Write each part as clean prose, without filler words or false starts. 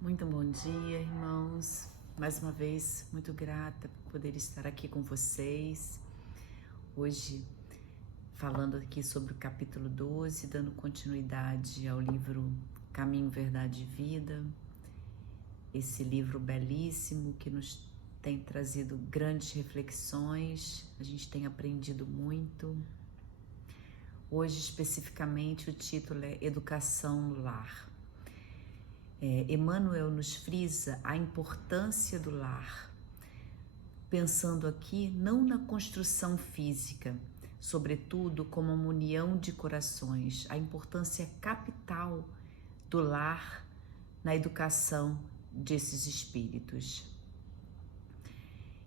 Muito bom dia, irmãos. Mais uma vez, muito grata por poder estar aqui com vocês. Hoje, falando aqui sobre o capítulo 12, dando continuidade ao livro Caminho, Verdade e Vida. Esse livro belíssimo que nos tem trazido grandes reflexões, a gente tem aprendido muito. Hoje, especificamente, o título é Educação no Lar. Emmanuel nos frisa a importância do lar, pensando aqui não na construção física, sobretudo como uma união de corações, a importância capital do lar na educação desses espíritos.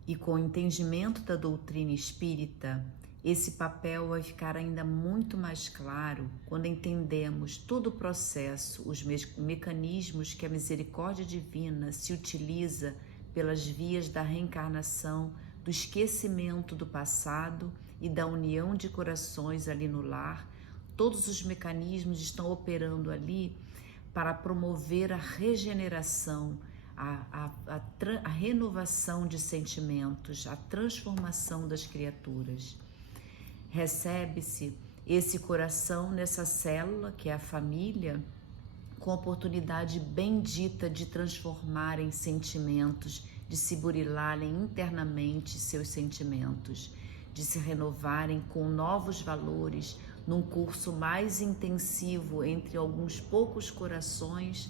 E com o entendimento da doutrina espírita, esse papel vai ficar ainda muito mais claro quando entendemos todo o processo, os mecanismos que a misericórdia divina se utiliza pelas vias da reencarnação, do esquecimento do passado e da união de corações ali no lar. Todos os mecanismos estão operando ali para promover a regeneração, a renovação de sentimentos, a transformação das criaturas. Recebe-se esse coração nessa célula, que é a família, com a oportunidade bendita de transformar em sentimentos, de se burilarem internamente seus sentimentos, de se renovarem com novos valores, num curso mais intensivo entre alguns poucos corações,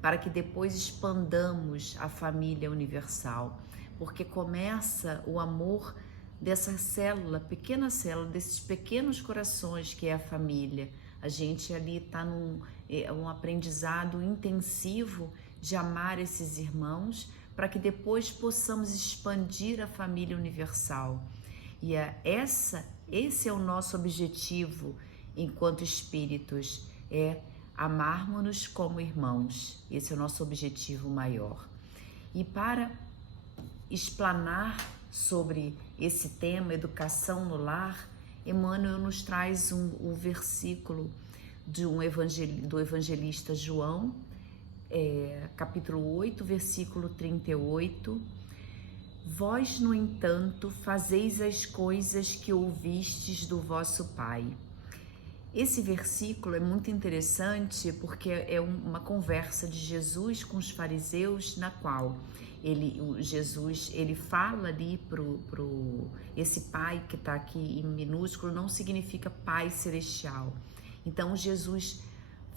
para que depois expandamos a família universal, porque começa o amor dessa célula, pequena célula, desses pequenos corações que é a família. A gente ali está num aprendizado intensivo de amar esses irmãos, para que depois possamos expandir a família universal. E esse é o nosso objetivo enquanto espíritos, é amarmos-nos como irmãos. Esse é o nosso objetivo maior. E para explanar sobre esse tema, educação no lar, Emmanuel nos traz um versículo do evangelista João, capítulo 8, versículo 38. Vós, no entanto, fazeis as coisas que ouvistes do vosso Pai. Esse versículo é muito interessante porque é uma conversa de Jesus com os fariseus, na qual Jesus fala ali esse pai que está aqui em minúsculo, não significa pai celestial. Então Jesus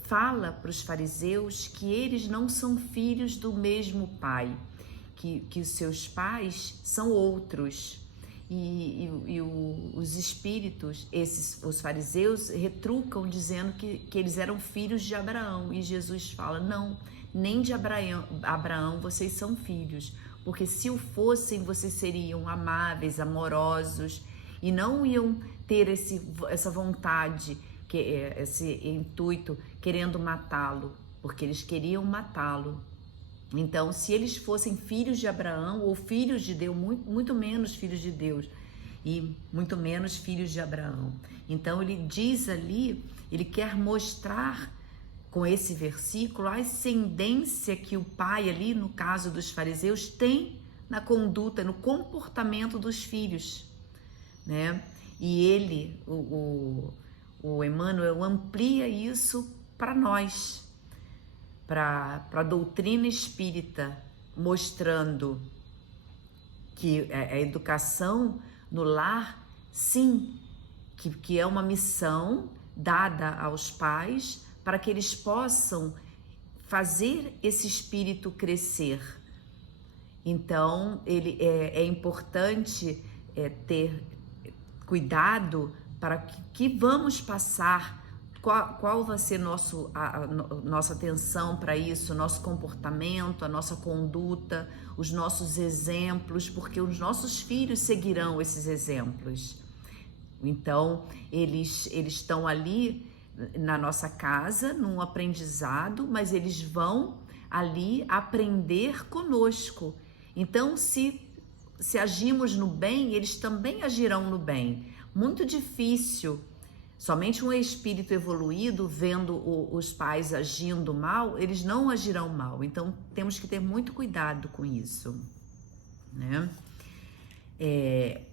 fala para os fariseus que eles não são filhos do mesmo pai, que os seus pais são outros. Os espíritos, os fariseus, retrucam dizendo que eles eram filhos de Abraão. E Jesus fala, não, nem de Abraão vocês são filhos, porque se o fossem, vocês seriam amáveis, amorosos, e não iam ter essa vontade, esse intuito, querendo matá-lo, porque eles queriam matá-lo. Então, se eles fossem filhos de Abraão ou filhos de Deus, muito menos filhos de Deus e muito menos filhos de Abraão. Então, ele diz ali, ele quer mostrar com esse versículo a ascendência que o pai ali, no caso dos fariseus, tem na conduta, no comportamento dos filhos, né? E ele, o Emmanuel, amplia isso para nós, para a doutrina espírita, mostrando que a educação no lar, sim, que é uma missão dada aos pais para que eles possam fazer esse espírito crescer. Então, é importante ter cuidado para que vamos passar. Qual vai ser nossa atenção para isso, nosso comportamento, a nossa conduta, os nossos exemplos, porque os nossos filhos seguirão esses exemplos. Então, eles estão ali na nossa casa, num aprendizado, mas eles vão ali aprender conosco. Então, se agimos no bem, eles também agirão no bem. Muito difícil Somente um espírito evoluído, vendo os pais agindo mal, eles não agirão mal. Então, temos que ter muito cuidado com isso, né?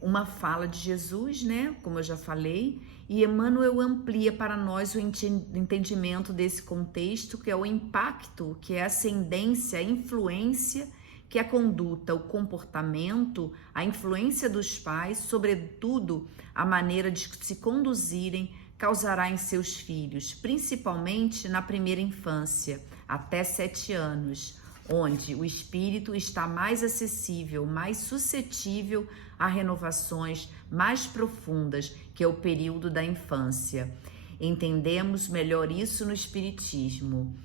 Uma fala de Jesus, né? Como eu já falei, e Emmanuel amplia para nós o entendimento desse contexto, que é o impacto, que é a ascendência, a influência, que é a conduta, o comportamento, a influência dos pais, sobretudo a maneira de se conduzirem, causará em seus filhos, principalmente na primeira infância, até 7 anos, onde o espírito está mais acessível, mais suscetível a renovações mais profundas, que é o período da infância. Entendemos melhor isso no Espiritismo.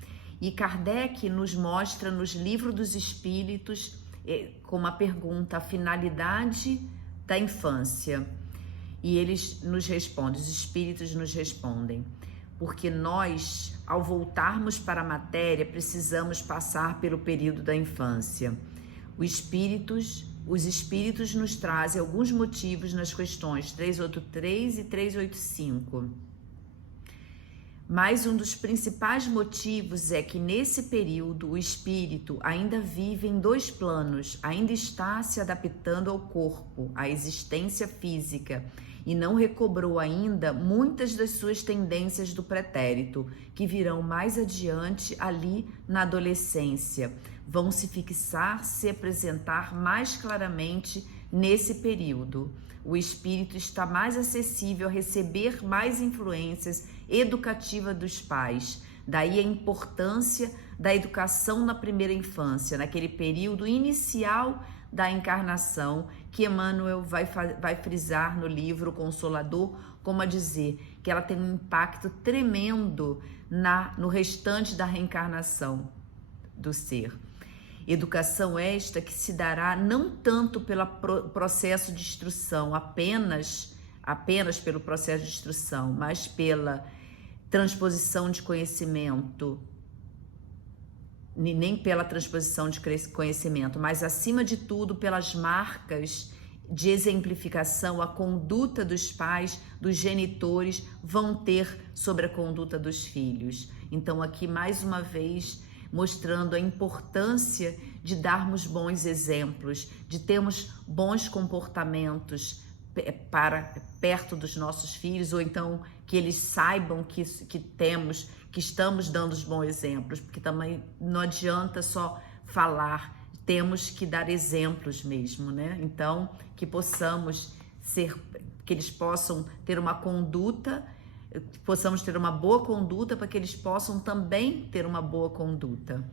E Kardec nos mostra nos Livros dos Espíritos, com uma pergunta, a finalidade da infância. E eles nos respondem, os espíritos nos respondem, porque nós, ao voltarmos para a matéria, precisamos passar pelo período da infância. Os espíritos nos trazem alguns motivos nas questões 383 e 385. Mas um dos principais motivos é que nesse período o espírito ainda vive em 2 planos, ainda está se adaptando ao corpo, à existência física, e não recobrou ainda muitas das suas tendências do pretérito, que virão mais adiante ali na adolescência. Vão se fixar, se apresentar mais claramente nesse período. O espírito está mais acessível a receber mais influências educativas dos pais. Daí a importância da educação na primeira infância, naquele período inicial da encarnação, que Emmanuel vai frisar no livro Consolador, como a dizer que ela tem um impacto tremendo no restante da reencarnação do ser. Educação esta que se dará não tanto pelo processo de instrução, apenas pelo processo de instrução, mas pela transposição de conhecimento, nem pela transposição de conhecimento, mas acima de tudo pelas marcas de exemplificação, a conduta dos pais, dos genitores vão ter sobre a conduta dos filhos. Então aqui mais uma vez mostrando a importância de darmos bons exemplos, de termos bons comportamentos para perto dos nossos filhos, ou então que eles saibam que estamos dando os bons exemplos, porque também não adianta só falar, temos que dar exemplos mesmo, né? Então, que eles possam ter uma conduta, possamos ter uma boa conduta para que eles possam também ter uma boa conduta.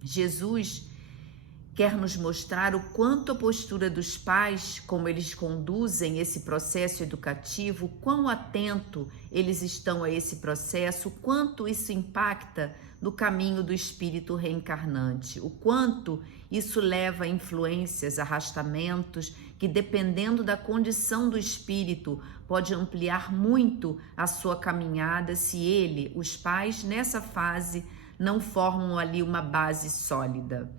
Jesus quer nos mostrar o quanto a postura dos pais, como eles conduzem esse processo educativo, quão atento eles estão a esse processo, o quanto isso impacta no caminho do espírito reencarnante, o quanto isso leva a influências, arrastamentos, que dependendo da condição do espírito, pode ampliar muito a sua caminhada se os pais, nessa fase, não formam ali uma base sólida.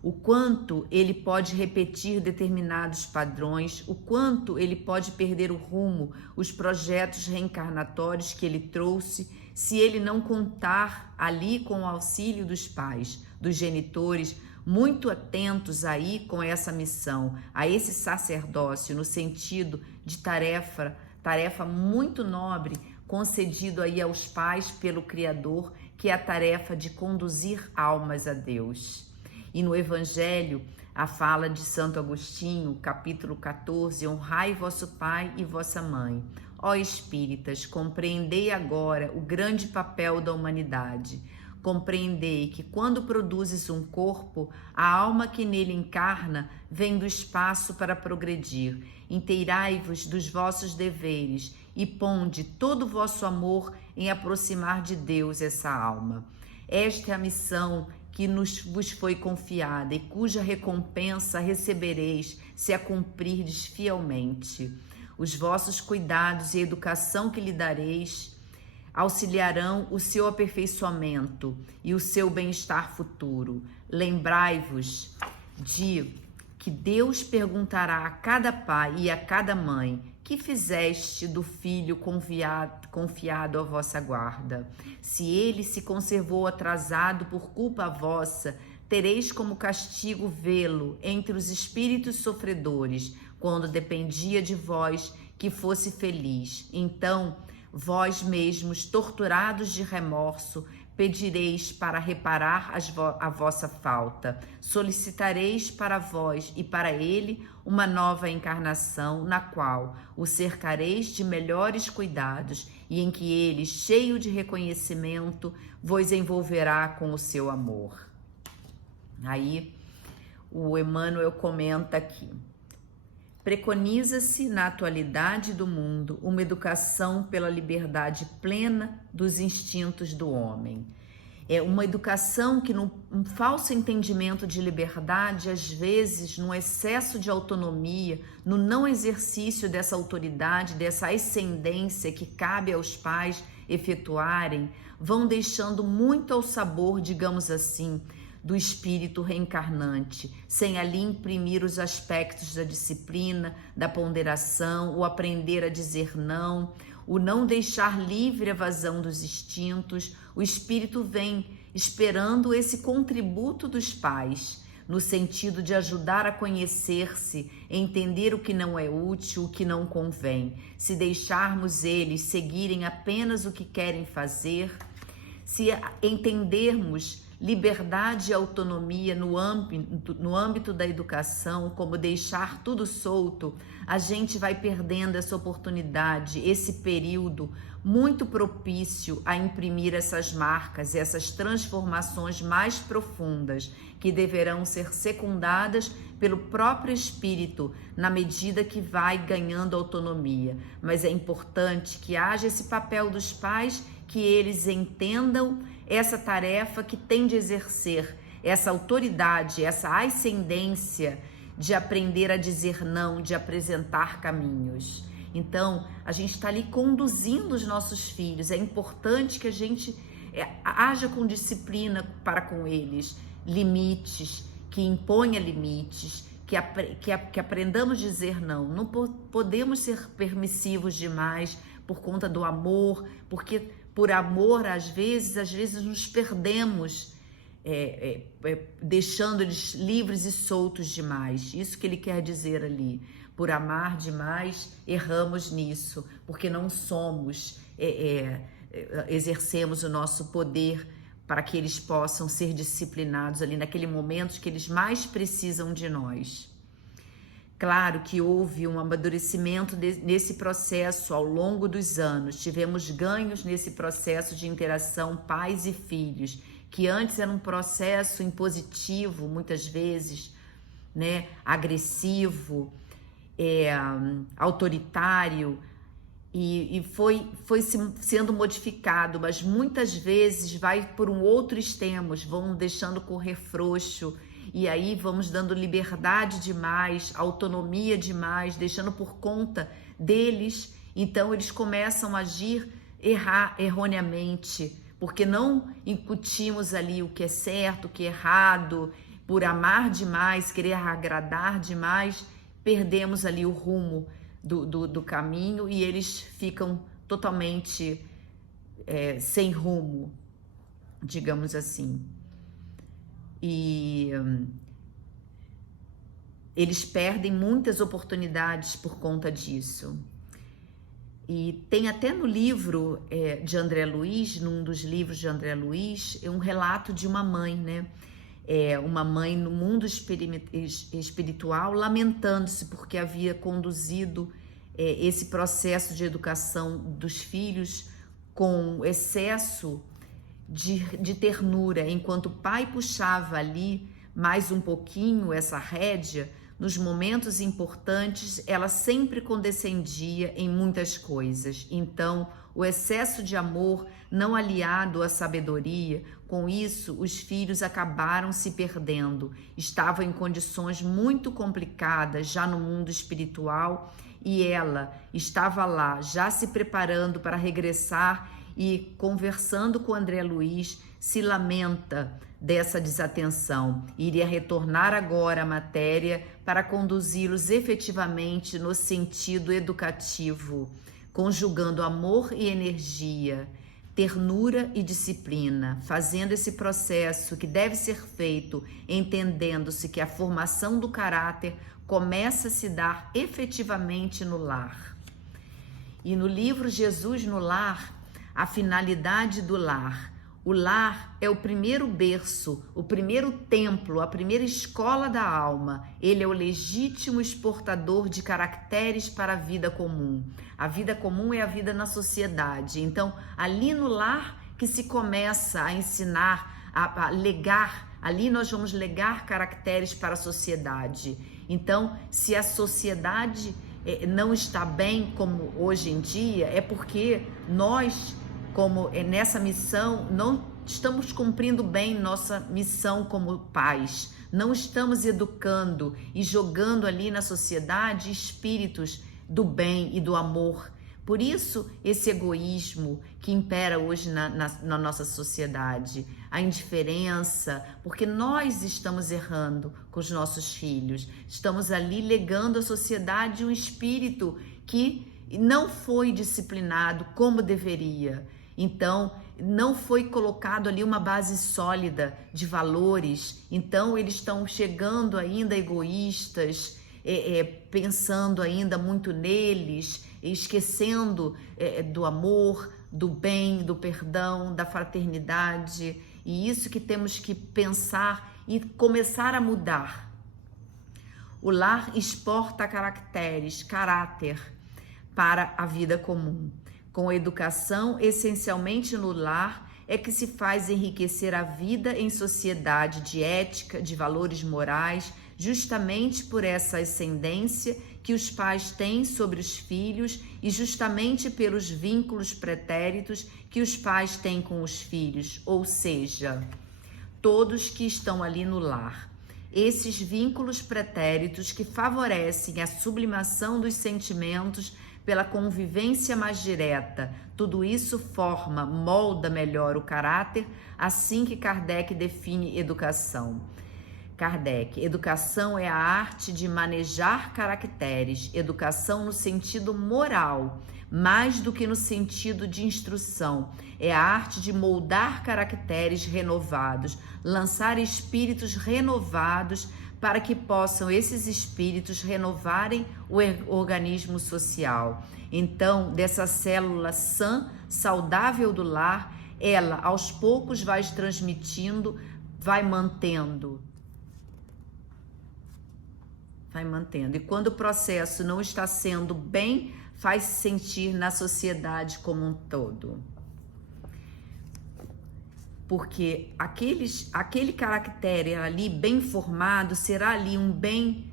O quanto ele pode repetir determinados padrões, o quanto ele pode perder o rumo, os projetos reencarnatórios que ele trouxe, se ele não contar ali com o auxílio dos pais, dos genitores, muito atentos aí com essa missão, a esse sacerdócio, no sentido de tarefa muito nobre, concedido aí aos pais pelo Criador, que é a tarefa de conduzir almas a Deus. E no Evangelho, a fala de Santo Agostinho, capítulo 14, honrai vosso pai e vossa mãe. Ó espíritas, compreendei agora o grande papel da humanidade. Compreendei que quando produzes um corpo, a alma que nele encarna vem do espaço para progredir. Inteirai-vos dos vossos deveres e ponde todo o vosso amor em aproximar de Deus essa alma. Esta é a missão que vos foi confiada e cuja recompensa recebereis se a cumprirdes fielmente. Os vossos cuidados e a educação que lhe dareis auxiliarão o seu aperfeiçoamento e o seu bem-estar futuro. Lembrai-vos de que Deus perguntará a cada pai e a cada mãe que fizeste do filho confiado à vossa guarda? Se ele se conservou atrasado por culpa vossa, tereis como castigo vê-lo entre os espíritos sofredores, quando dependia de vós que fosse feliz. Então, vós mesmos, torturados de remorso, pedireis para reparar a vossa falta. Solicitareis para vós e para ele uma nova encarnação, na qual o cercareis de melhores cuidados e em que ele, cheio de reconhecimento, vos envolverá com o seu amor. Aí o Emmanuel comenta aqui: preconiza-se na atualidade do mundo uma educação pela liberdade plena dos instintos do homem. É uma educação que, num falso entendimento de liberdade, às vezes, num excesso de autonomia, no não exercício dessa autoridade, dessa ascendência que cabe aos pais efetuarem, vão deixando muito ao sabor, digamos assim, do espírito reencarnante, sem ali imprimir os aspectos da disciplina, da ponderação, o aprender a dizer não, o não deixar livre a vazão dos instintos. O espírito vem esperando esse contributo dos pais, no sentido de ajudar a conhecer-se, entender o que não é útil, o que não convém. Se deixarmos eles seguirem apenas o que querem fazer, se entendermos liberdade e autonomia no âmbito da educação, como deixar tudo solto, a gente vai perdendo essa oportunidade, esse período muito propício a imprimir essas marcas, essas transformações mais profundas, que deverão ser secundadas pelo próprio espírito na medida que vai ganhando autonomia. Mas é importante que haja esse papel dos pais, que eles entendam essa tarefa que tem de exercer, essa autoridade, essa ascendência de aprender a dizer não, de apresentar caminhos. Então, a gente está ali conduzindo os nossos filhos. É importante que a gente haja com disciplina para com eles, limites, que imponha limites, que aprendamos a dizer não. Não podemos ser permissivos demais por conta do amor, porque por amor, às vezes nos perdemos, deixando eles livres e soltos demais. Isso que ele quer dizer ali. Por amar demais, erramos nisso, porque não somos, exercemos o nosso poder para que eles possam ser disciplinados ali naquele momento que eles mais precisam de nós. Claro que houve um amadurecimento nesse processo ao longo dos anos. Tivemos ganhos nesse processo de interação pais e filhos, que antes era um processo impositivo, muitas vezes, né, agressivo, autoritário, e foi sendo modificado, mas muitas vezes vai por um outro extremo, vão deixando correr frouxo, e aí vamos dando liberdade demais, autonomia demais, deixando por conta deles. Então eles começam a agir erroneamente, porque não incutimos ali o que é certo, o que é errado. Por amar demais, querer agradar demais, perdemos ali o rumo do caminho e eles ficam totalmente sem rumo, digamos assim. E eles perdem muitas oportunidades por conta disso. E tem até no livro de André Luiz, num dos livros de André Luiz, um relato de uma mãe, né? Uma mãe no mundo espiritual lamentando-se porque havia conduzido esse processo de educação dos filhos com excesso de ternura, enquanto o pai puxava ali mais um pouquinho essa rédea. Nos momentos importantes, ela sempre condescendia em muitas coisas. Então, o excesso de amor não aliado à sabedoria, com isso, os filhos acabaram se perdendo. Estavam em condições muito complicadas já no mundo espiritual e ela estava lá, já se preparando para regressar, e conversando com André Luiz, se lamenta dessa desatenção. Iria retornar agora à matéria para conduzi-los efetivamente no sentido educativo, conjugando amor e energia, ternura e disciplina, fazendo esse processo que deve ser feito, entendendo-se que a formação do caráter começa a se dar efetivamente no lar. E no livro Jesus no Lar, a finalidade do lar. O lar é o primeiro berço, o primeiro templo, a primeira escola da alma. Ele é o legítimo exportador de caracteres para a vida comum. A vida comum é a vida na sociedade. Então, ali no lar que se começa a ensinar, a legar, ali nós vamos legar caracteres para a sociedade. Então, se a sociedade não está bem como hoje em dia, é porque nós, como nessa missão, não estamos cumprindo bem nossa missão como pais, não estamos educando e jogando ali na sociedade espíritos do bem e do amor. Por isso, esse egoísmo que impera hoje na nossa sociedade, a indiferença, porque nós estamos errando com os nossos filhos, estamos ali legando à sociedade um espírito que não foi disciplinado como deveria. Então, não foi colocado ali uma base sólida de valores. Então, eles estão chegando ainda egoístas, pensando ainda muito neles, esquecendo do amor, do bem, do perdão, da fraternidade. E isso que temos que pensar e começar a mudar. O lar exporta caráter para a vida comum. Com a educação, essencialmente no lar, é que se faz enriquecer a vida em sociedade de ética, de valores morais, justamente por essa ascendência que os pais têm sobre os filhos e justamente pelos vínculos pretéritos que os pais têm com os filhos, ou seja, todos que estão ali no lar. Esses vínculos pretéritos que favorecem a sublimação dos sentimentos pela convivência mais direta, tudo isso forma, molda melhor o caráter, assim que Kardec define educação. Kardec, educação é a arte de manejar caracteres, educação no sentido moral, mais do que no sentido de instrução, é a arte de moldar caracteres renovados, lançar espíritos renovados para que possam esses espíritos renovarem o organismo social. Então, dessa célula sã, saudável do lar, ela aos poucos vai transmitindo, vai mantendo. E quando o processo não está sendo bem, faz se sentir na sociedade como um todo. Porque aquele caractere ali bem formado será ali bem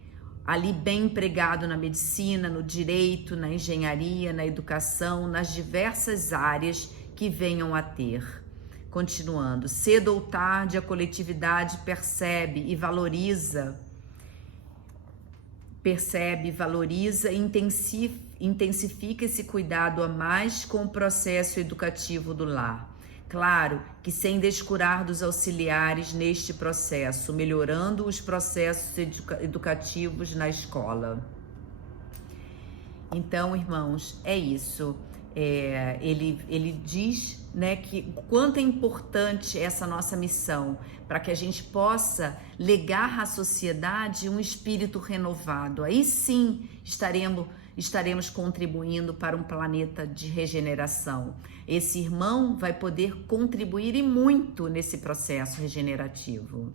empregado na medicina, no direito, na engenharia, na educação, nas diversas áreas que venham a ter. Continuando, cedo ou tarde a coletividade percebe, valoriza e intensifica esse cuidado a mais com o processo educativo do lar. Claro que sem descurar dos auxiliares neste processo, melhorando os processos educativos na escola. Então, irmãos, é isso. Ele diz, né, que o quanto é importante essa nossa missão para que a gente possa legar à sociedade um espírito renovado. Aí sim estaremos contribuindo para um planeta de regeneração. Esse irmão vai poder contribuir e muito nesse processo regenerativo.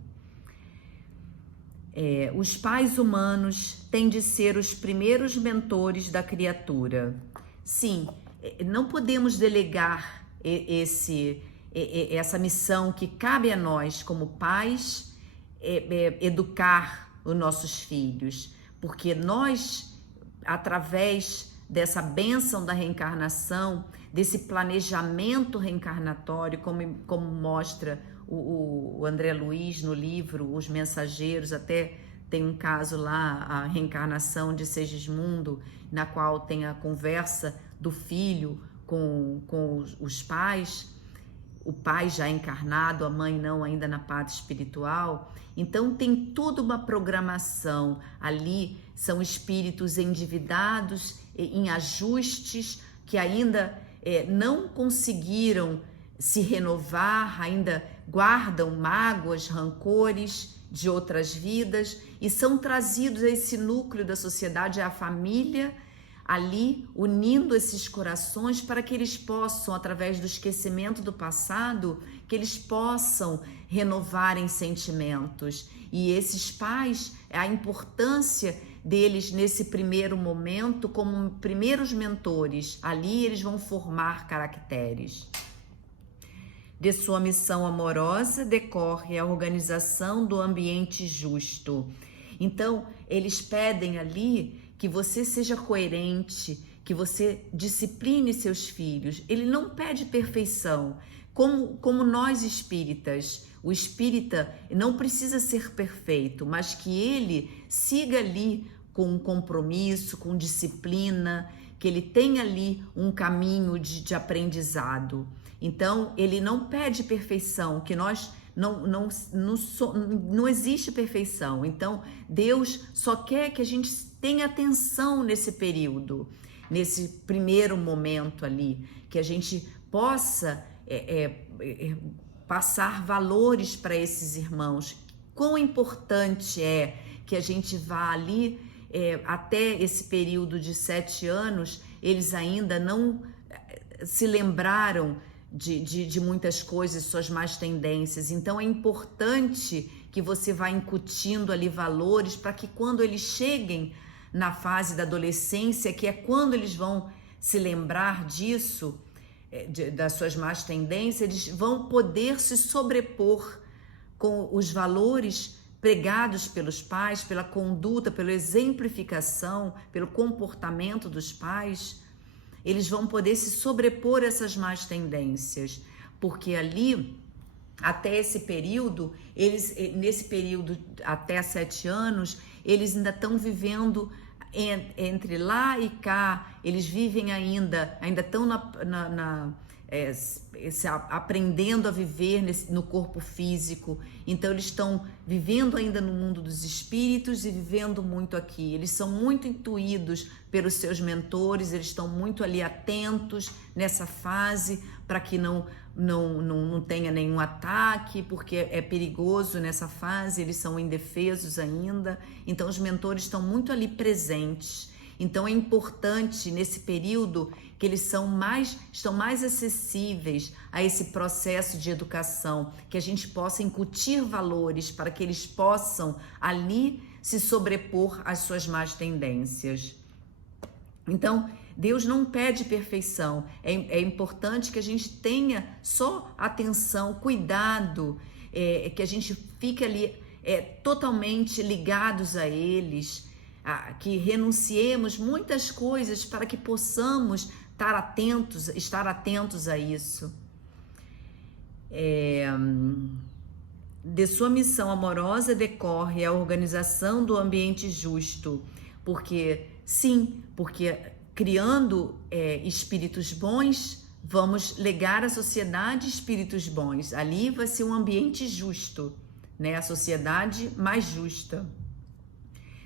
Os pais humanos têm de ser os primeiros mentores da criatura. Sim, não podemos delegar essa missão que cabe a nós como pais, educar os nossos filhos, porque nós, através dessa bênção da reencarnação, desse planejamento reencarnatório, como mostra o André Luiz no livro Os Mensageiros, até tem um caso lá, a reencarnação de Segismundo, na qual tem a conversa do filho com os pais. o pai já encarnado, a mãe não, ainda na pátria espiritual. Então tem toda uma programação ali, são espíritos endividados, em ajustes, que ainda não conseguiram se renovar, ainda guardam mágoas, rancores de outras vidas e são trazidos a esse núcleo da sociedade, a família, ali unindo esses corações para que eles possam, através do esquecimento do passado, que eles possam renovarem sentimentos. E esses pais, a importância deles nesse primeiro momento como primeiros mentores, ali eles vão formar caracteres. De sua missão amorosa decorre a organização do ambiente justo. Então, eles pedem ali que você seja coerente, que você discipline seus filhos. Ele não pede perfeição, como nós espíritas. O espírita não precisa ser perfeito, mas que ele siga ali com compromisso, com disciplina, que ele tenha ali um caminho de aprendizado. Então, ele não pede perfeição, que nós não existe perfeição. Então, Deus só quer que a gente tenha atenção nesse período, nesse primeiro momento ali, que a gente possa passar valores para esses irmãos. Quão importante é que a gente vá ali até esse período de 7 anos, eles ainda não se lembraram de muitas coisas, suas más tendências. Então é importante que você vá incutindo ali valores para que quando eles cheguem na fase da adolescência, que é quando eles vão se lembrar disso, das suas más tendências, eles vão poder se sobrepor com os valores pregados pelos pais, pela conduta, pela exemplificação, pelo comportamento dos pais. Eles vão poder se sobrepor a essas más tendências, porque ali, até esse período, nesse período até 7 anos, eles ainda estão vivendo entre lá e cá, eles vivem ainda estão aprendendo a viver no corpo físico. Então eles estão vivendo ainda no mundo dos espíritos e vivendo muito aqui. Eles são muito intuídos pelos seus mentores, eles estão muito ali atentos nessa fase para que não tenha nenhum ataque, porque é perigoso nessa fase, eles são indefesos ainda. Então os mentores estão muito ali presentes. Então é importante nesse período que eles estão mais acessíveis a esse processo de educação, que a gente possa incutir valores para que eles possam ali se sobrepor às suas más tendências. Então, Deus não pede perfeição, é importante que a gente tenha só atenção, cuidado, que a gente fique ali totalmente ligados a eles, que renunciemos muitas coisas para que possamos estar atentos a isso. De sua missão amorosa decorre a organização do ambiente justo, porque criando espíritos bons, vamos legar à sociedade espíritos bons. Ali vai ser um ambiente justo, né? A sociedade mais justa.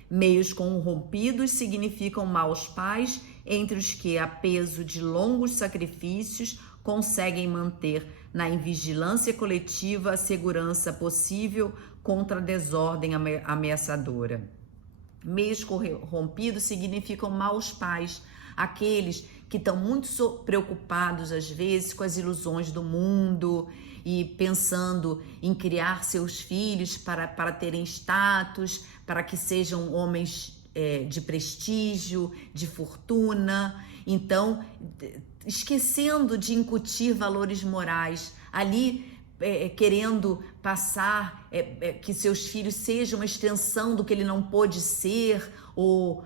Meios corrompidos significam maus pais, entre os que, a peso de longos sacrifícios, conseguem manter na invigilância coletiva a segurança possível contra a desordem ameaçadora. Meios corrompidos significam maus pais, aqueles que estão muito preocupados às vezes com as ilusões do mundo e pensando em criar seus filhos para terem status, para que sejam homens de prestígio, de fortuna. Então, esquecendo de incutir valores morais, ali querendo passar que seus filhos sejam uma extensão do que ele não pôde ser, ou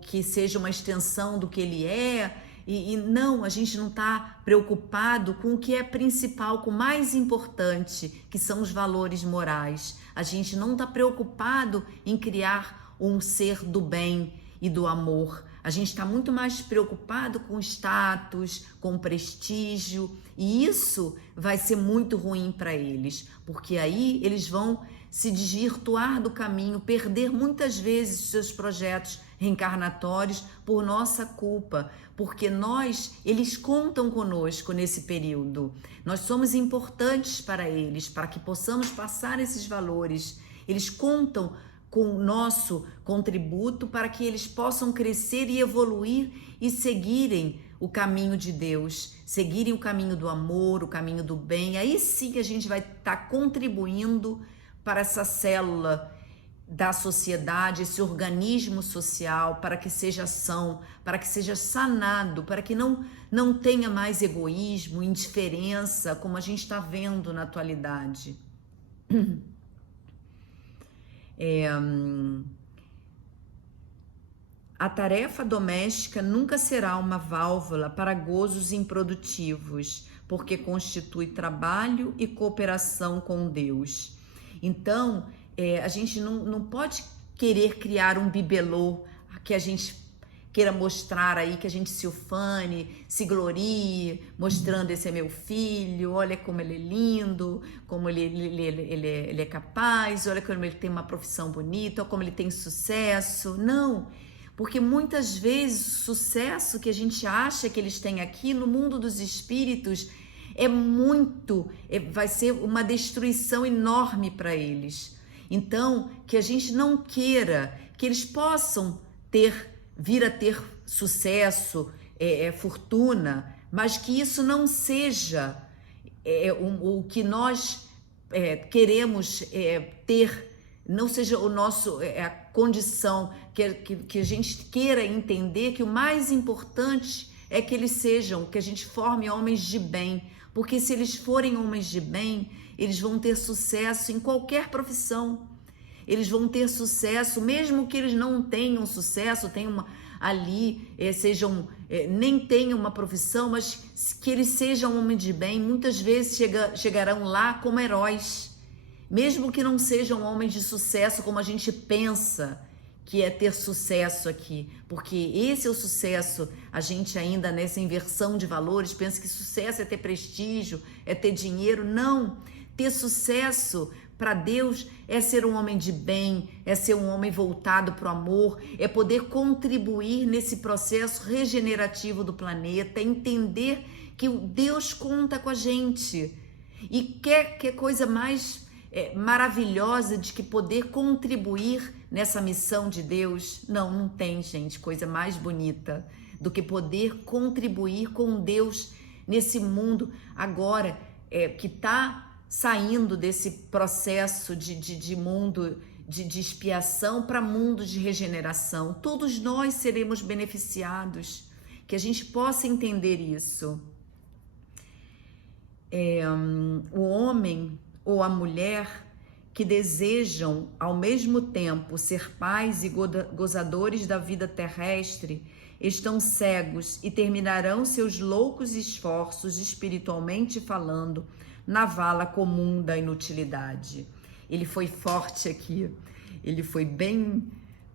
que seja uma extensão do que ele é. E não, a gente não está preocupado com o que é principal, com o mais importante, que são os valores morais. A gente não está preocupado em criar um ser do bem e do amor. A gente está muito mais preocupado com status, com prestígio, e isso vai ser muito ruim para eles, porque aí eles vão se desvirtuar do caminho, perder muitas vezes seus projetos reencarnatórios por nossa culpa, porque eles contam conosco nesse período. Nós somos importantes para eles, para que possamos passar esses valores. Eles contam com o nosso contributo para que eles possam crescer e evoluir e seguirem o caminho de Deus, seguirem o caminho do amor, o caminho do bem. Aí sim a gente vai estar contribuindo para essa célula da sociedade, esse organismo social, para que seja são, para que seja sanado, para que não tenha mais egoísmo, indiferença, como a gente está vendo na atualidade. A tarefa doméstica nunca será uma válvula para gozos improdutivos, porque constitui trabalho e cooperação com Deus. Então, a gente não pode querer criar um bibelô que a gente queira mostrar aí, que a gente se ufane, se glorie, mostrando esse é meu filho, olha como ele é lindo, como ele é capaz, olha como ele tem uma profissão bonita, olha como ele tem sucesso. Não, porque muitas vezes o sucesso que a gente acha que eles têm aqui no mundo dos espíritos vai ser uma destruição enorme para eles. Então, que a gente não queira que eles possam vir a ter sucesso, fortuna, mas que isso não seja o que nós queremos ter, não seja a condição, que a gente queira entender que o mais importante é que eles sejam, que a gente forme homens de bem, porque se eles forem homens de bem, eles vão ter sucesso em qualquer profissão. Eles vão ter sucesso, mesmo que eles não tenham sucesso, nem tenham uma profissão, mas que eles sejam homens de bem, muitas vezes chegarão lá como heróis, mesmo que não sejam homens de sucesso como a gente pensa que é ter sucesso aqui, porque esse é o sucesso. A gente ainda nessa inversão de valores pensa que sucesso é ter prestígio, é ter dinheiro. Não, ter sucesso para Deus é ser um homem de bem, é ser um homem voltado para o amor, é poder contribuir nesse processo regenerativo do planeta, entender que Deus conta com a gente. E que coisa mais maravilhosa de que poder contribuir nessa missão de Deus? Não tem, gente, coisa mais bonita do que poder contribuir com Deus nesse mundo agora que está saindo desse processo de mundo de expiação para mundo de regeneração. Todos nós seremos beneficiados, que a gente possa entender isso. O homem ou a mulher que desejam ao mesmo tempo ser pais e gozadores da vida terrestre estão cegos e terminarão seus loucos esforços, espiritualmente falando, na vala comum da inutilidade. Ele foi forte aqui, ele foi bem,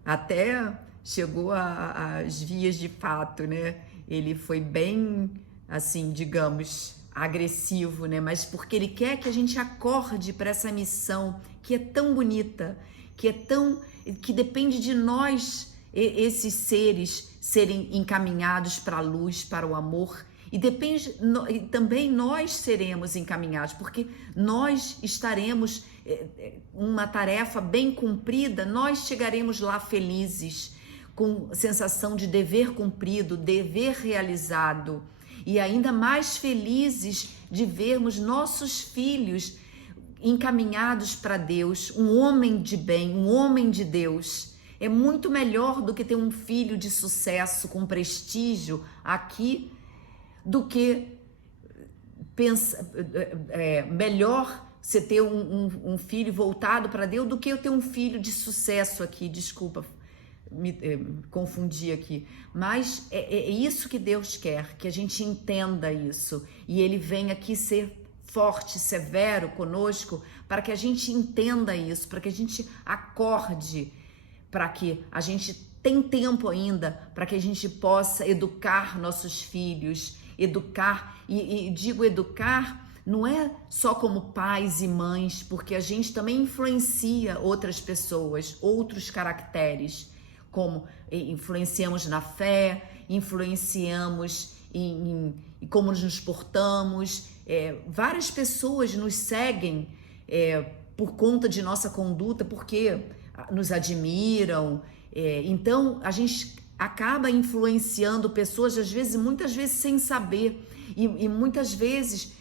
até chegou às vias de fato, né? Ele foi bem, assim, digamos, agressivo, né? Mas porque ele quer que a gente acorde para essa missão que é tão bonita, que depende de nós, esses seres serem encaminhados para a luz, para o amor. E também nós seremos encaminhados, porque nós estaremos uma tarefa bem cumprida, nós chegaremos lá felizes, com sensação de dever cumprido, dever realizado, e ainda mais felizes de vermos nossos filhos encaminhados para Deus, um homem de bem, um homem de Deus. É muito melhor do que ter um filho de sucesso, com prestígio aqui, do que melhor você ter um filho voltado para Deus do que eu ter um filho de sucesso aqui. Desculpa, me confundi aqui. Mas é isso que Deus quer, que a gente entenda isso. E Ele vem aqui ser forte, severo conosco, para que a gente entenda isso, para que a gente acorde, para que a gente tem tempo ainda para que a gente possa educar nossos filhos, educar, e digo educar, não é só como pais e mães, porque a gente também influencia outras pessoas, outros caracteres, como influenciamos na fé, influenciamos em como nos portamos. Várias pessoas nos seguem por conta de nossa conduta, porque nos admiram. Então, a gente acaba influenciando pessoas, às vezes, muitas vezes sem saber, e muitas vezes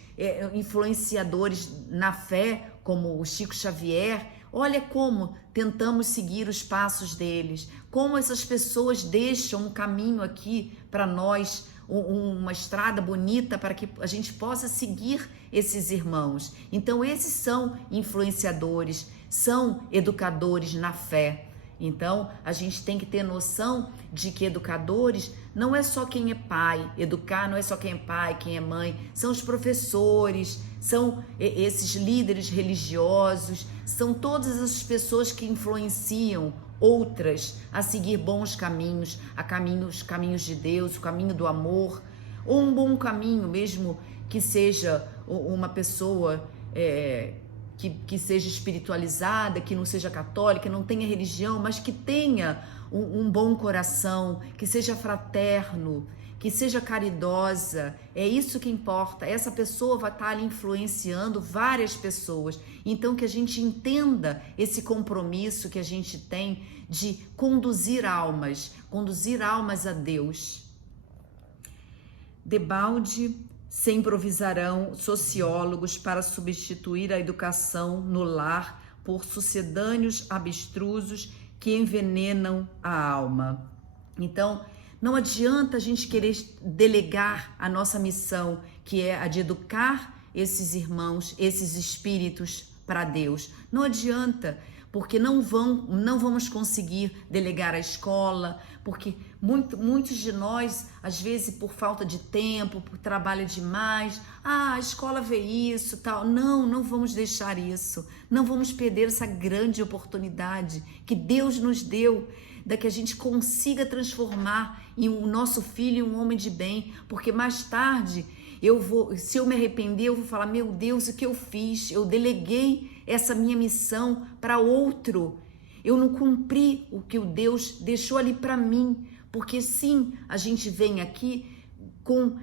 influenciadores na fé, como o Chico Xavier. Olha como tentamos seguir os passos deles, como essas pessoas deixam um caminho aqui para nós, uma estrada bonita para que a gente possa seguir esses irmãos. Então, esses são influenciadores, são educadores na fé. Então, a gente tem que ter noção de que educadores não é só quem é pai, educar não é só quem é pai, quem é mãe, são os professores, são esses líderes religiosos, são todas as pessoas que influenciam outras a seguir bons caminhos, os caminhos de Deus, o caminho do amor, ou um bom caminho, mesmo que seja uma pessoa que seja espiritualizada, que não seja católica, não tenha religião, mas que tenha um bom coração, que seja fraterno, que seja caridosa. É isso que importa. Essa pessoa vai estar ali influenciando várias pessoas. Então, que a gente entenda esse compromisso que a gente tem de conduzir almas a Deus. Debalde se improvisarão sociólogos para substituir a educação no lar por sucedâneos abstrusos que envenenam a alma. Então, não adianta a gente querer delegar a nossa missão, que é a de educar esses irmãos, esses espíritos para Deus. Não adianta, porque não vamos conseguir delegar a escola, porque muitos de nós, às vezes por falta de tempo, por trabalho demais, a escola vê isso, tal. Não vamos deixar isso, não vamos perder essa grande oportunidade que Deus nos deu, da que a gente consiga transformar o nosso filho em um homem de bem, porque mais tarde se eu me arrepender, eu vou falar: meu Deus, o que eu fiz? Eu deleguei essa minha missão para outro. Eu não cumpri o que o Deus deixou ali para mim. Porque sim, a gente vem aqui com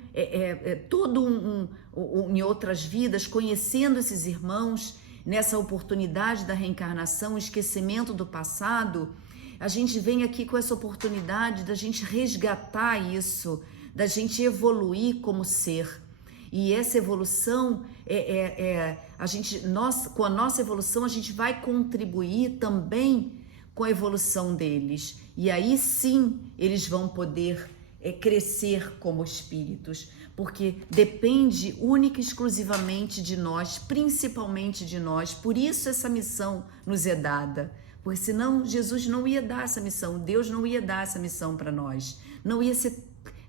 em outras vidas, conhecendo esses irmãos, nessa oportunidade da reencarnação, o esquecimento do passado. A gente vem aqui com essa oportunidade da gente resgatar isso, da gente evoluir como ser. E essa evolução, com a nossa evolução, a gente vai contribuir também com a evolução deles. E aí sim, eles vão poder crescer como espíritos, porque depende única e exclusivamente de nós, principalmente de nós. Por isso essa missão nos é dada. Porque senão Jesus não ia dar essa missão, Deus não ia dar essa missão para nós. Não ia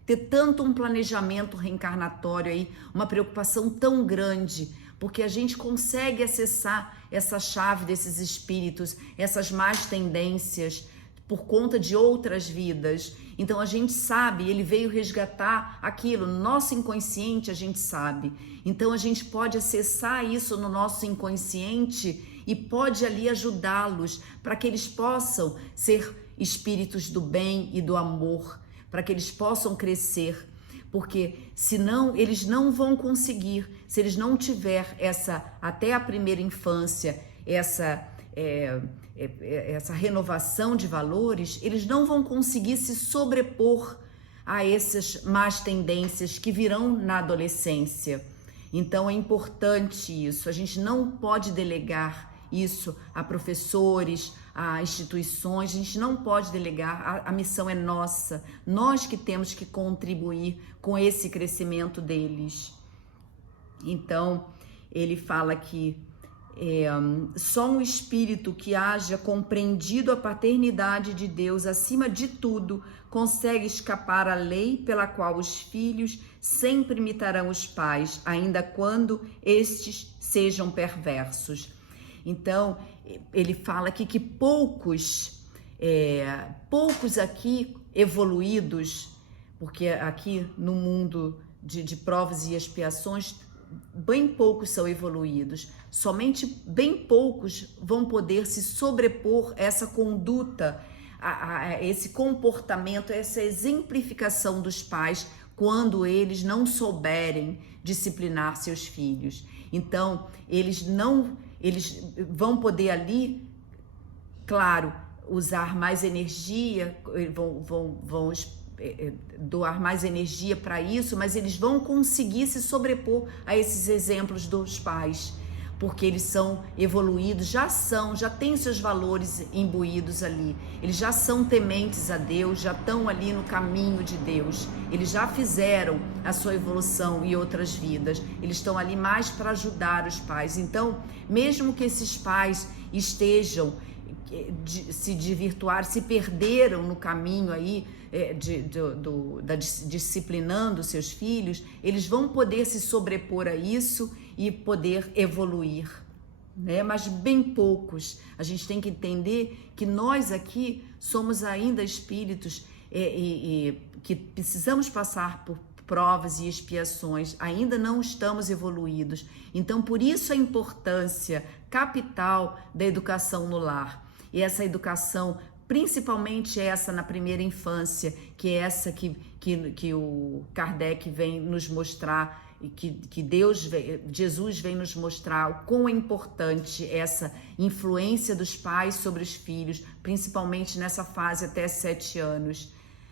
ter tanto um planejamento reencarnatório aí, uma preocupação tão grande, porque a gente consegue acessar essa chave desses espíritos, essas más tendências, por conta de outras vidas. Então a gente sabe, ele veio resgatar aquilo, no nosso inconsciente a gente sabe. Então a gente pode acessar isso no nosso inconsciente e pode ali ajudá-los para que eles possam ser espíritos do bem e do amor, para que eles possam crescer, porque senão eles não vão conseguir, se eles não tiver até a primeira infância, essa renovação de valores, eles não vão conseguir se sobrepor a essas más tendências que virão na adolescência. Então é importante isso, a gente não pode delegar isso a professores, a instituições, a gente não pode delegar, a missão é nossa, nós que temos que contribuir com esse crescimento deles. Então, ele fala que só um espírito que haja compreendido a paternidade de Deus acima de tudo consegue escapar à lei pela qual os filhos sempre imitarão os pais, ainda quando estes sejam perversos. Então, ele fala aqui que poucos poucos aqui evoluídos, porque aqui no mundo de provas e expiações, bem poucos são evoluídos, somente bem poucos vão poder se sobrepor a essa conduta, a esse comportamento, essa exemplificação dos pais quando eles não souberem disciplinar seus filhos. Então, eles vão poder ali, claro, usar mais energia, vão doar mais energia para isso, mas eles vão conseguir se sobrepor a esses exemplos dos pais, porque eles são evoluídos, já têm seus valores imbuídos ali, eles já são tementes a Deus, já estão ali no caminho de Deus, eles já fizeram a sua evolução e outras vidas, eles estão ali mais para ajudar os pais. Então, mesmo que esses pais estejam se desvirtuar, se perderam no caminho aí disciplinando seus filhos, eles vão poder se sobrepor a isso e poder evoluir, né? Mas bem poucos. A gente tem que entender que nós aqui somos ainda espíritos e que precisamos passar por provas e expiações, ainda não estamos evoluídos. Então, por isso a importância capital da educação no lar. E essa educação, principalmente essa na primeira infância, que é essa que o Kardec vem nos mostrar, e que Jesus vem nos mostrar o quão é importante essa influência dos pais sobre os filhos, principalmente nessa fase até 7 anos,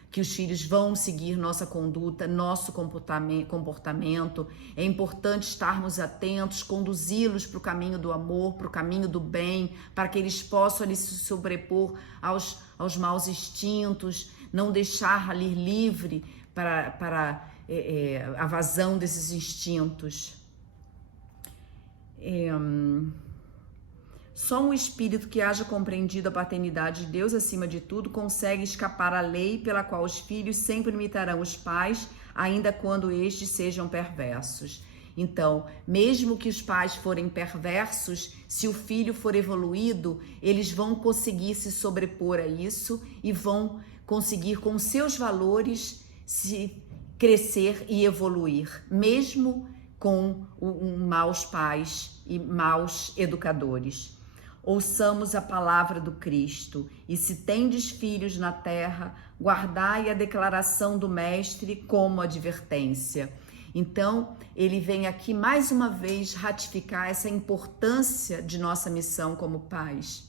que os filhos vão seguir nossa conduta, nosso comportamento. É importante estarmos atentos, conduzi-los para o caminho do amor, para o caminho do bem, para que eles possam ali se sobrepor aos maus instintos, não deixar ali livre para a vazão desses instintos. Só um espírito que haja compreendido a paternidade de Deus acima de tudo consegue escapar à lei pela qual os filhos sempre imitarão os pais, ainda quando estes sejam perversos. Então, mesmo que os pais forem perversos, se o filho for evoluído, eles vão conseguir se sobrepor a isso e vão conseguir, com seus valores, se crescer e evoluir, mesmo com maus pais e maus educadores. Ouçamos a palavra do Cristo, e se tendes filhos na terra, guardai a declaração do Mestre como advertência. Então, ele vem aqui mais uma vez ratificar essa importância de nossa missão como pais,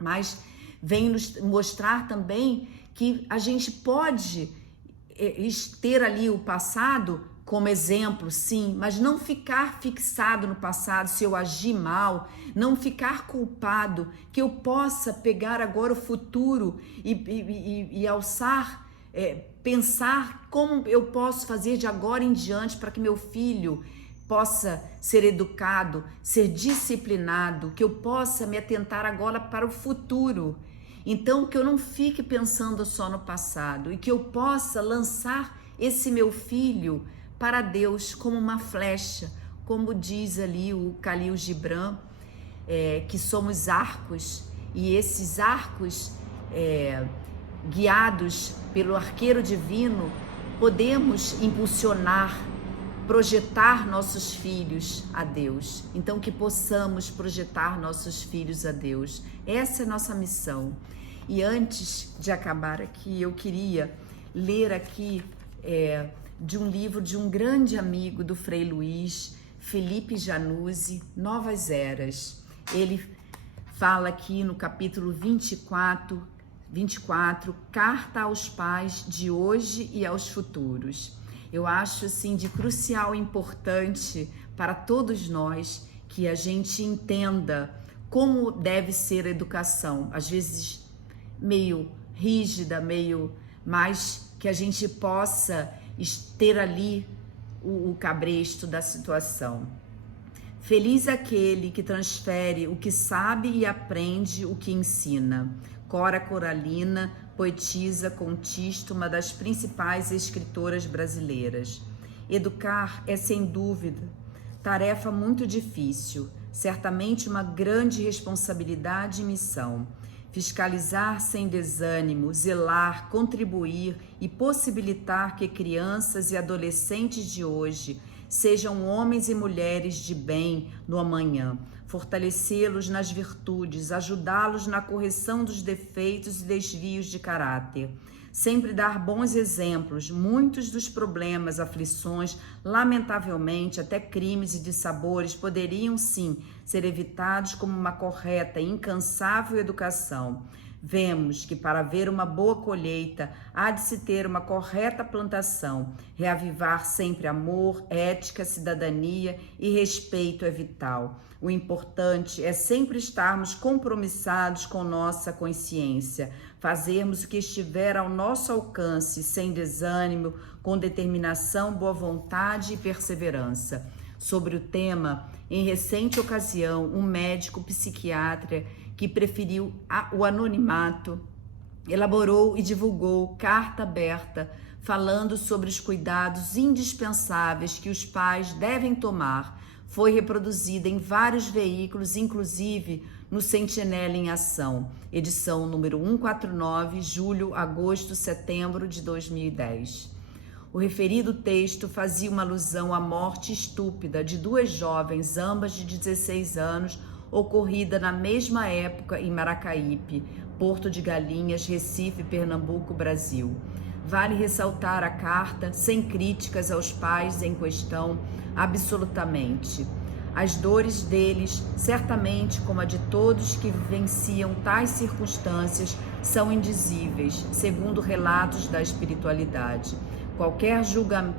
mas vem nos mostrar também que a gente pode ter ali o passado como exemplo, sim, mas não ficar fixado no passado. Se eu agir mal, não ficar culpado, que eu possa pegar agora o futuro e alçar, pensar como eu posso fazer de agora em diante para que meu filho possa ser educado, ser disciplinado, que eu possa me atentar agora para o futuro. Então, que eu não fique pensando só no passado e que eu possa lançar esse meu filho para Deus como uma flecha, como diz ali o Khalil Gibran, que somos arcos, e esses arcos, guiados pelo arqueiro divino, podemos impulsionar, projetar nossos filhos a Deus. Então, que possamos projetar nossos filhos a Deus. Essa é a nossa missão. E antes de acabar aqui, eu queria ler aqui de um livro de um grande amigo do Frei Luiz, Felipe Januzzi, Novas Eras. Ele fala aqui no capítulo 24, Carta aos Pais de Hoje e aos Futuros. Eu acho, assim, de crucial importância para todos nós que a gente entenda como deve ser a educação, às vezes meio rígida, mas que a gente possa ter ali o cabresto da situação. Feliz aquele que transfere o que sabe e aprende o que ensina. Cora Coralina, poetisa, contista, uma das principais escritoras brasileiras. Educar é, sem dúvida, tarefa muito difícil, certamente uma grande responsabilidade e missão. fiscalizar sem desânimo, zelar, contribuir e possibilitar que crianças e adolescentes de hoje sejam homens e mulheres de bem no amanhã, fortalecê-los nas virtudes, ajudá-los na correção dos defeitos e desvios de caráter. Sempre dar bons exemplos. Muitos dos problemas, aflições, lamentavelmente até crimes e dissabores poderiam sim ser evitados com uma correta e incansável educação. Vemos que para haver uma boa colheita há de se ter uma correta plantação. Reavivar sempre amor, ética, cidadania e respeito é vital. O importante é sempre estarmos compromissados com nossa consciência, fazermos o que estiver ao nosso alcance, sem desânimo, com determinação, boa vontade e perseverança. Sobre o tema, em recente ocasião, um médico psiquiatra que preferiu o anonimato elaborou e divulgou carta aberta falando sobre os cuidados indispensáveis que os pais devem tomar. Foi reproduzida em vários veículos, inclusive no Sentinela em Ação, edição número 149, julho, agosto, setembro de 2010. O referido texto fazia uma alusão à morte estúpida de duas jovens, ambas de 16 anos, ocorrida na mesma época em Maracaípe, Porto de Galinhas, Recife, Pernambuco, Brasil. Vale ressaltar a carta, sem críticas aos pais em questão, absolutamente. As dores deles, certamente como a de todos que vivenciam tais circunstâncias, são indizíveis, segundo relatos da espiritualidade. Qualquer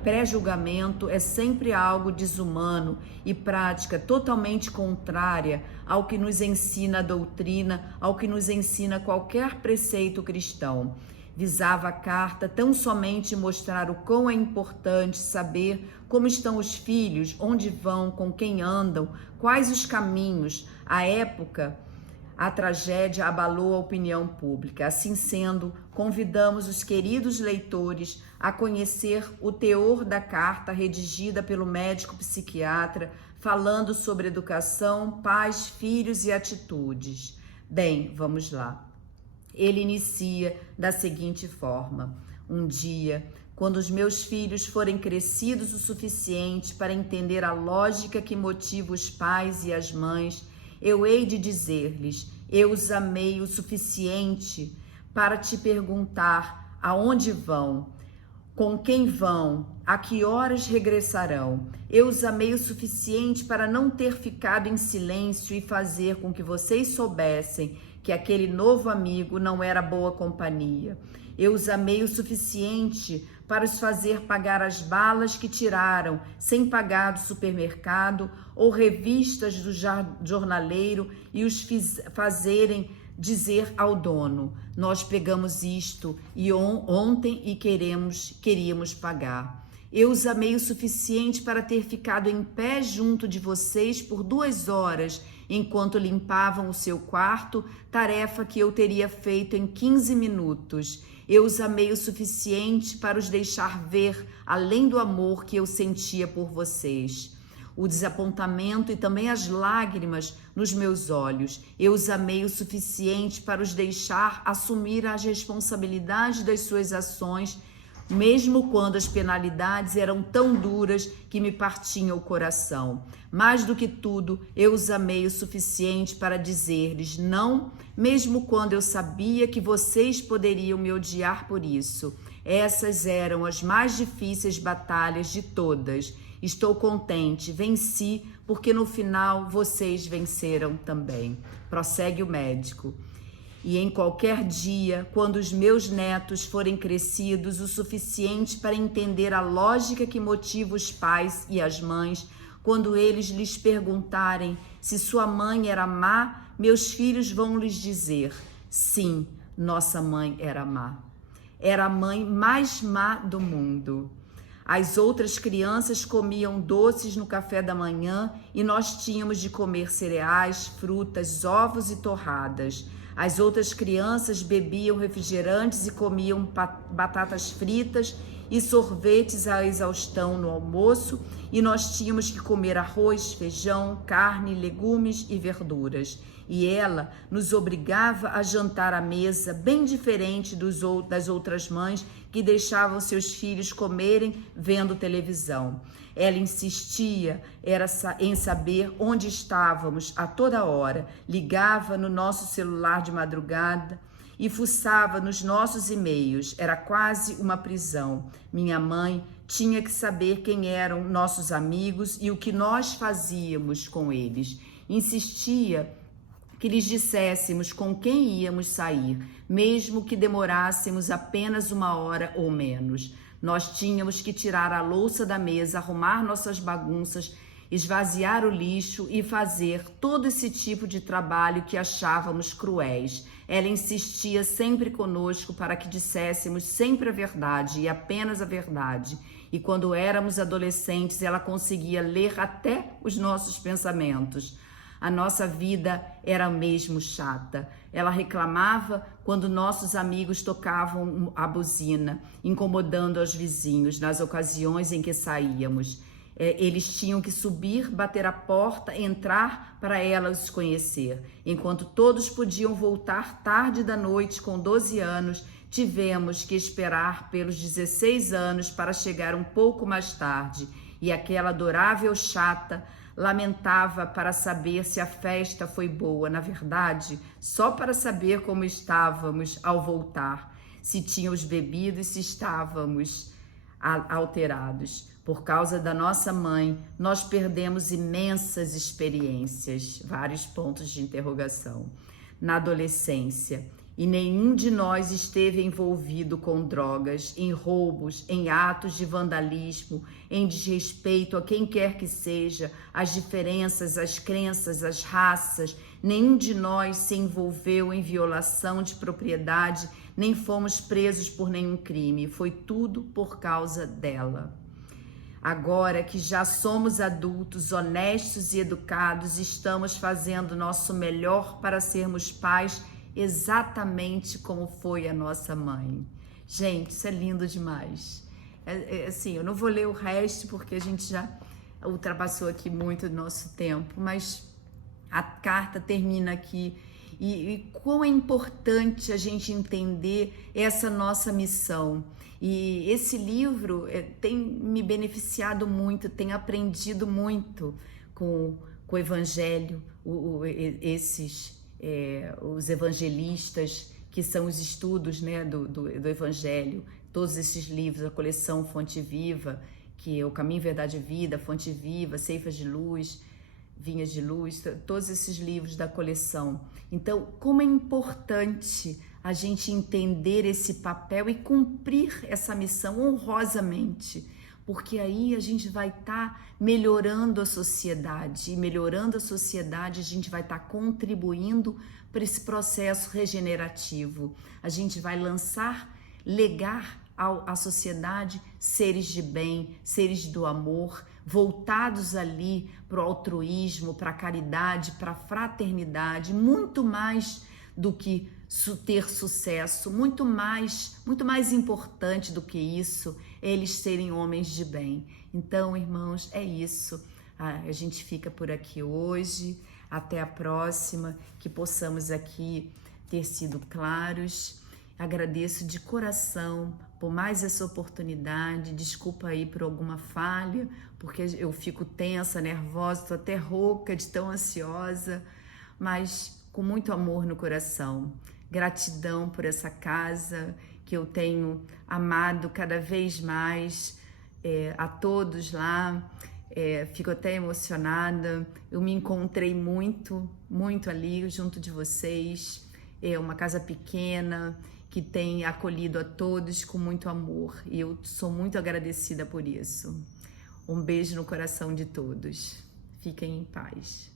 pré-julgamento é sempre algo desumano e prática totalmente contrária ao que nos ensina a doutrina, ao que nos ensina qualquer preceito cristão. Visava a carta tão somente mostrar o quão é importante saber como estão os filhos, onde vão, com quem andam, quais os caminhos. À época, a tragédia abalou a opinião pública. Assim sendo, convidamos os queridos leitores a conhecer o teor da carta redigida pelo médico psiquiatra, falando sobre educação, pais, filhos e atitudes. Bem, vamos lá. Ele inicia da seguinte forma: um dia, quando os meus filhos forem crescidos o suficiente para entender a lógica que motiva os pais e as mães, eu hei de dizer-lhes: eu os amei o suficiente para te perguntar aonde vão, com quem vão, a que horas regressarão. Eu os amei o suficiente para não ter ficado em silêncio e fazer com que vocês soubessem que aquele novo amigo não era boa companhia. Eu os amei o suficiente para os fazer pagar as balas que tiraram sem pagar do supermercado ou revistas do jornaleiro e os fazerem dizer ao dono: nós pegamos isto e ontem e queríamos pagar. Eu os amei o suficiente para ter ficado em pé junto de vocês por 2 horas enquanto limpavam o seu quarto, tarefa que eu teria feito em 15 minutos. Eu os amei o suficiente para os deixar ver além do amor que eu sentia por vocês. O desapontamento e também as lágrimas nos meus olhos. Eu os amei o suficiente para os deixar assumir as responsabilidades das suas ações, mesmo quando as penalidades eram tão duras que me partiam o coração. Mais do que tudo, eu os amei o suficiente para dizer-lhes não, mesmo quando eu sabia que vocês poderiam me odiar por isso. Essas eram as mais difíceis batalhas de todas. Estou contente, venci, porque no final vocês venceram também. Prossegue o médico. E em qualquer dia, quando os meus netos forem crescidos o suficiente para entender a lógica que motiva os pais e as mães, quando eles lhes perguntarem se sua mãe era má, meus filhos vão lhes dizer: sim, nossa mãe era má. Era a mãe mais má do mundo. As outras crianças comiam doces no café da manhã e nós tínhamos de comer cereais, frutas, ovos e torradas. As outras crianças bebiam refrigerantes e comiam batatas fritas e sorvetes à exaustão no almoço, e nós tínhamos que comer arroz, feijão, carne, legumes e verduras. e ela nos obrigava a jantar à mesa, bem diferente das outras mães que deixavam seus filhos comerem vendo televisão. Ela insistia em saber onde estávamos a toda hora, ligava no nosso celular de madrugada e fuçava nos nossos e-mails. Era quase uma prisão. Minha mãe tinha que saber quem eram nossos amigos e o que nós fazíamos com eles. Insistia que lhes disséssemos com quem íamos sair, mesmo que demorássemos apenas 1 hora ou menos. Nós tínhamos que tirar a louça da mesa, arrumar nossas bagunças, esvaziar o lixo e fazer todo esse tipo de trabalho que achávamos cruéis. Ela insistia sempre conosco para que disséssemos sempre a verdade e apenas a verdade. E quando éramos adolescentes, ela conseguia ler até os nossos pensamentos. A nossa vida era mesmo chata. Ela reclamava quando nossos amigos tocavam a buzina, incomodando os vizinhos nas ocasiões em que saíamos. Eles tinham que subir, bater a porta, entrar para ela os conhecer. Enquanto todos podiam voltar tarde da noite com 12 anos, tivemos que esperar pelos 16 anos para chegar um pouco mais tarde. E aquela adorável chata lamentava para saber se a festa foi boa, na verdade, só para saber como estávamos ao voltar, se tínhamos bebido e se estávamos alterados. Por causa da nossa mãe, nós perdemos imensas experiências, vários pontos de interrogação, na adolescência. E nenhum de nós esteve envolvido com drogas, em roubos, em atos de vandalismo, em desrespeito a quem quer que seja, as diferenças, as crenças, as raças. Nenhum de nós se envolveu em violação de propriedade, nem fomos presos por nenhum crime. Foi tudo por causa dela. Agora que já somos adultos, honestos e educados, estamos fazendo nosso melhor para sermos pais exatamente como foi a nossa mãe. Gente, isso é lindo demais. Assim, eu não vou ler o resto porque a gente já ultrapassou aqui muito do nosso tempo, mas a carta termina aqui e quão é importante a gente entender essa nossa missão. E esse livro tem me beneficiado muito, tem aprendido muito com o Evangelho, os evangelistas, que são os estudos, né, do Evangelho, todos esses livros, a coleção Fonte Viva, que é o Caminho, Verdade e Vida, Fonte Viva, Ceifas de Luz, Vinhas de Luz, todos esses livros da coleção. Então, como é importante a gente entender esse papel e cumprir essa missão honrosamente, porque aí a gente vai estar melhorando a sociedade, e melhorando a sociedade a gente vai estar contribuindo para esse processo regenerativo. A gente vai legar à sociedade seres de bem, seres do amor, voltados ali para o altruísmo, para a caridade, para a fraternidade, muito mais do que ter sucesso, muito mais importante do que isso, eles serem homens de bem. Então, irmãos, é isso. A gente fica por aqui hoje. Até a próxima, que possamos aqui ter sido claros. Agradeço de coração por mais essa oportunidade. Desculpa aí por alguma falha, porque eu fico tensa, nervosa, estou até rouca de tão ansiosa, mas com muito amor no coração. Gratidão por essa casa que eu tenho amado cada vez mais, a todos lá. Fico até emocionada. Eu me encontrei muito ali junto de vocês. É uma casa pequena que tem acolhido a todos com muito amor e eu sou muito agradecida por isso. Um beijo no coração de todos. Fiquem em paz.